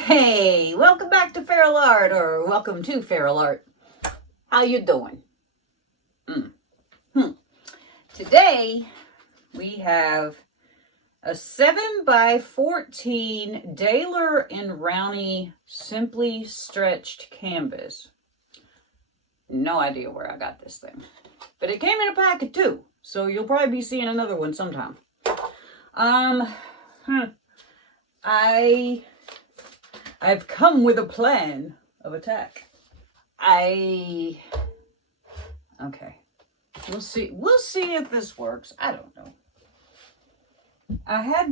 Hey, welcome back to feralart, or welcome to feralart. How you doing? Today we have a 7x14 Daler and Rowney simply stretched canvas. No idea where I got this thing, but it came in a pack of 2, so you'll probably be seeing another one sometime. I've come with a plan of attack. Okay. We'll see if this works. I don't know. I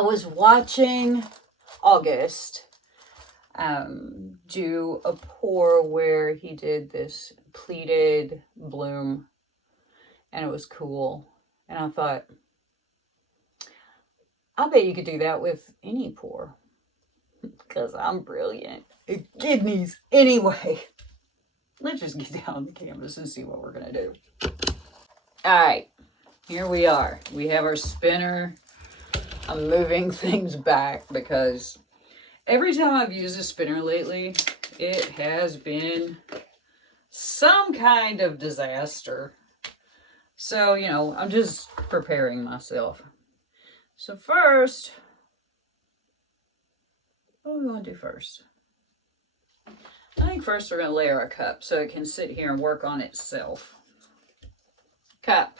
was watching August do a pour where he did this pleated bloom, and it was cool. And I thought, I bet you could do that with any pour, because I'm brilliant at kidneys. Anyway, let's just get down on the canvas and see what we're going to do. All right, here we are. We have our spinner. I'm moving things back because every time I've used a spinner lately, it has been some kind of disaster. So, I'm just preparing myself. So first, what do we want to do first? I think first we're going to layer our cup so it can sit here and work on itself. Cup.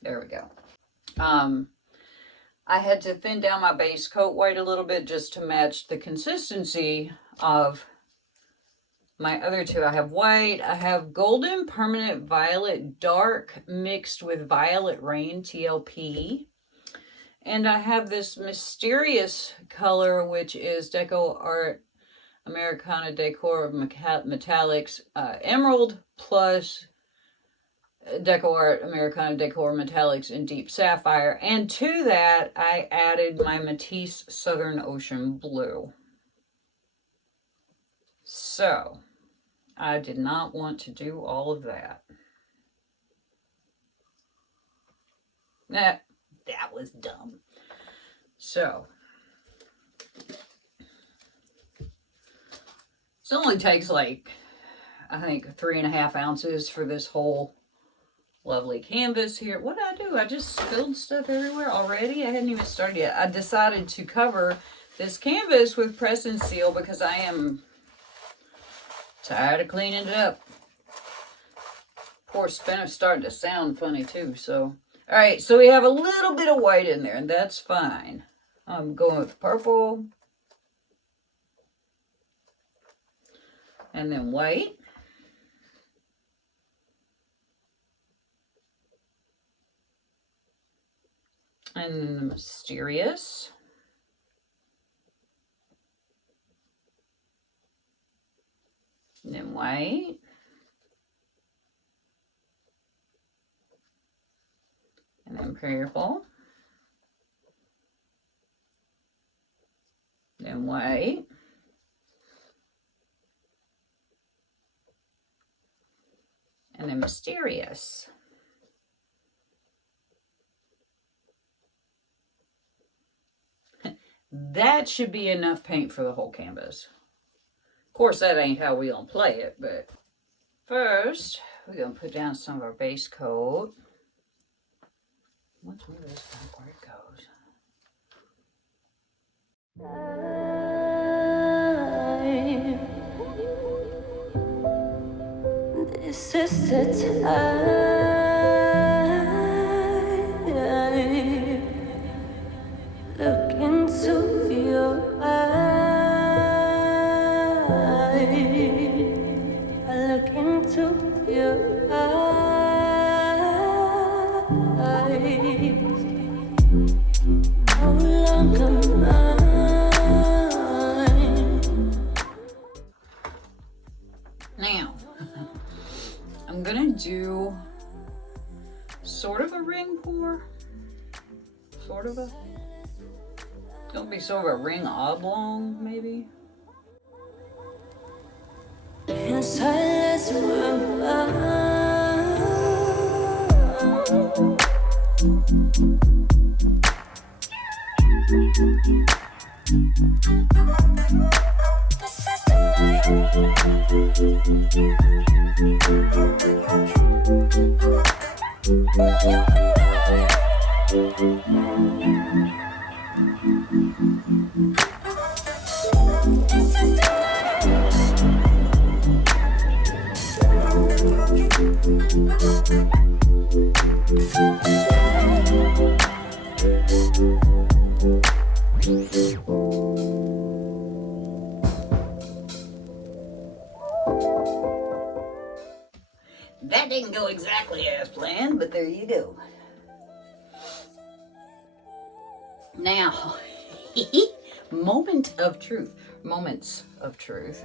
There we go. I had to thin down my base coat white a little bit just to match the consistency of my other two. I have white, I have golden permanent violet dark mixed with violet rain TLP. And I have this mysterious color, which is Deco Art Americana Decor Metallics Emerald plus Deco Art Americana Decor Metallics in Deep Sapphire. And to that, I added my Matisse Southern Ocean Blue. So, I did not want to do all of that. That was dumb. So, this only takes I think 3.5 ounces for this whole lovely canvas here. What did I do? I just spilled stuff everywhere already. I hadn't even started yet. I decided to cover this canvas with press and seal because I am tired of cleaning it up. Poor spinner's starting to sound funny too. So, all right. So we have a little bit of white in there, and that's fine. I'm going with purple, and then white. And then the mysterious. And then white. And then purple. Then white. And then mysterious. That should be enough paint for the whole canvas. Of course, that ain't how we gonna play it, but first, we're gonna put down some of our base coat. Let's move this back where it goes. This is the time. Look into your eyes. I look into your eyes. No longer mine. Now, I'm gonna do sort of a ring pour. Sort of a. Don't be sort of a ring oblong, maybe. In silence we're bound. That didn't go exactly as planned, but there you go. Now, moment of truth. Moments of truth.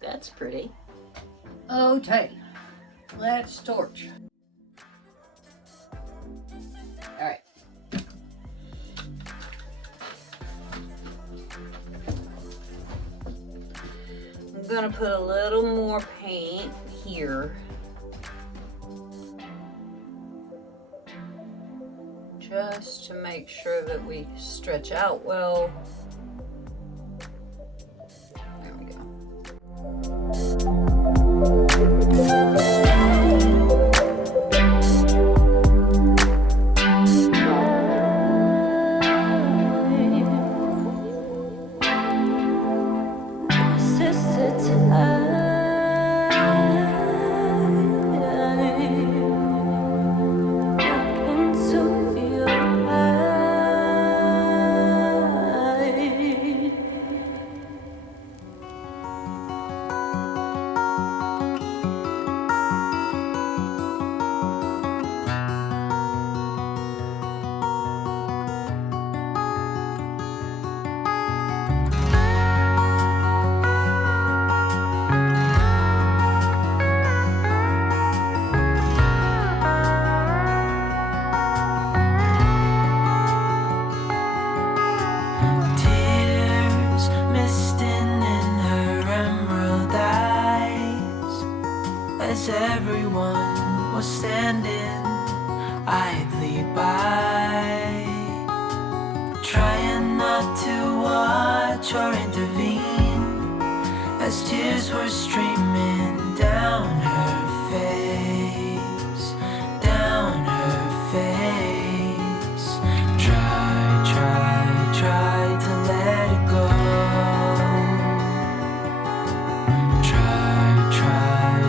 That's pretty. Okay, let's torch. All right. I'm gonna put a little more paint here. Just to make sure that we stretch out well. There we go. Everyone was standing idly by, trying not to watch or intervene, as tears were streaming down her face, down her face. Try to let it go.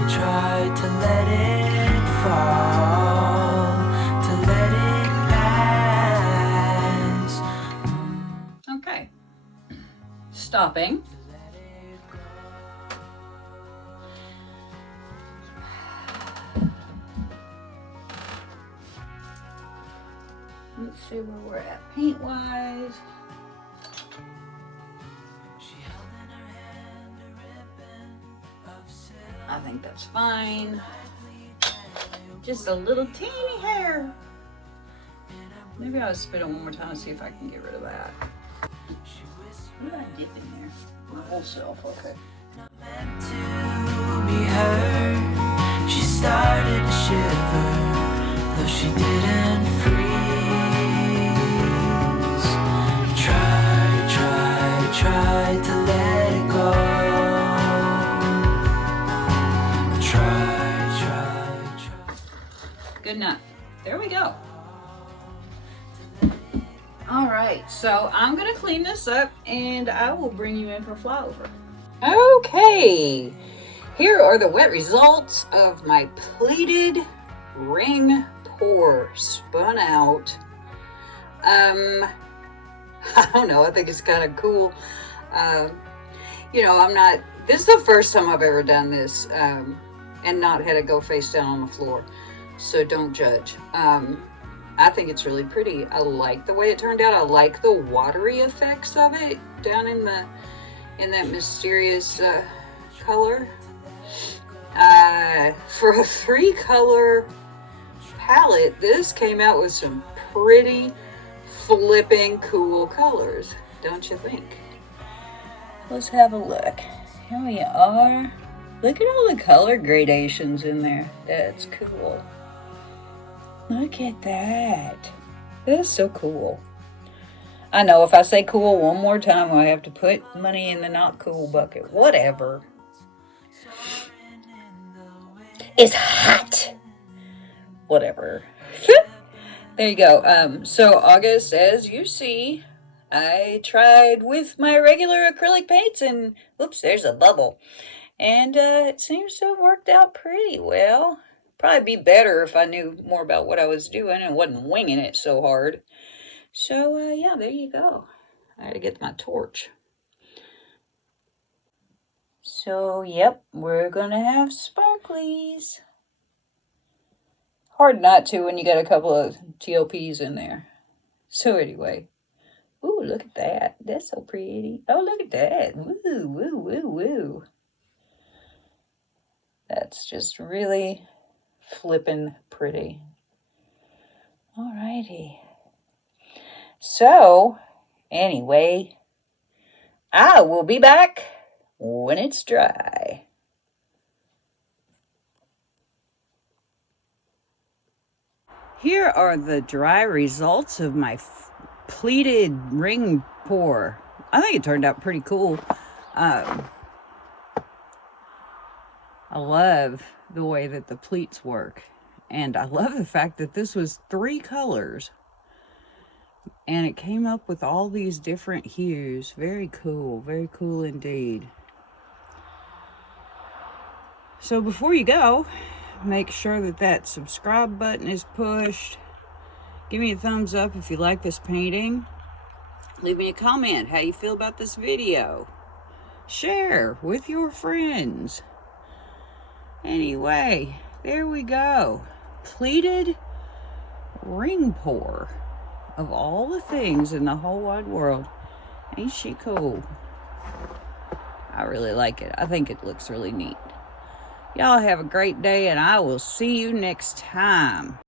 Try to let it fall, to let it pass. Okay. Stopping. Let's see where we're at paint-wise. I think that's fine. Just a little teeny hair. Maybe I'll spit it one more time and see if I can get rid of that. What did I dip in there? My whole self, okay. Meant to be heard. She started to shiver, though she didn't freeze. Try to let it go. Try. Good enough. There we go. All right, so I'm gonna clean this up and I will bring you in for flyover. Okay, here are the wet results of my pleated ring pour spun out. I don't know, I think it's kind of cool. This is the first time I've ever done this and not had it go face down on the floor. So don't judge. I think it's really pretty. I like the way it turned out. I like the watery effects of it down in that mysterious color. For a 3-color palette, this came out with some pretty flipping cool colors, don't you think? Let's have a look. Here we are. Look at all the color gradations in there. That's cool. Look at that. That's so cool. I know if I say cool one more time, I have to put money in the not cool bucket. Whatever. It's hot. Whatever. There you go. So August, as you see, I tried with my regular acrylic paints and, oops, there's a bubble. And it seems to have worked out pretty well. Probably be better if I knew more about what I was doing and wasn't winging it so hard. So, yeah, there you go. I gotta get my torch. So, yep, we're gonna have sparklies. Hard not to when you got a couple of TOPs in there. So anyway, ooh, look at that. That's so pretty. Oh, look at that. Woo, woo, woo, woo. That's just really flippin' pretty. Alrighty. So, anyway, I will be back when it's dry. Here are the dry results of my pleated ring pour. I think it turned out pretty cool. I love the way that the pleats work. And I love the fact that this was 3 colors. And it came up with all these different hues. Very cool indeed. So before you go, make sure that subscribe button is pushed. Give me a thumbs up if you like this painting. Leave me a comment. How you feel about this video? Share with your friends. Anyway, there we go. Pleated ring pour. Of all the things in the whole wide world. Ain't she cool? I really like it. I think it looks really neat. Y'all have a great day, and I will see you next time.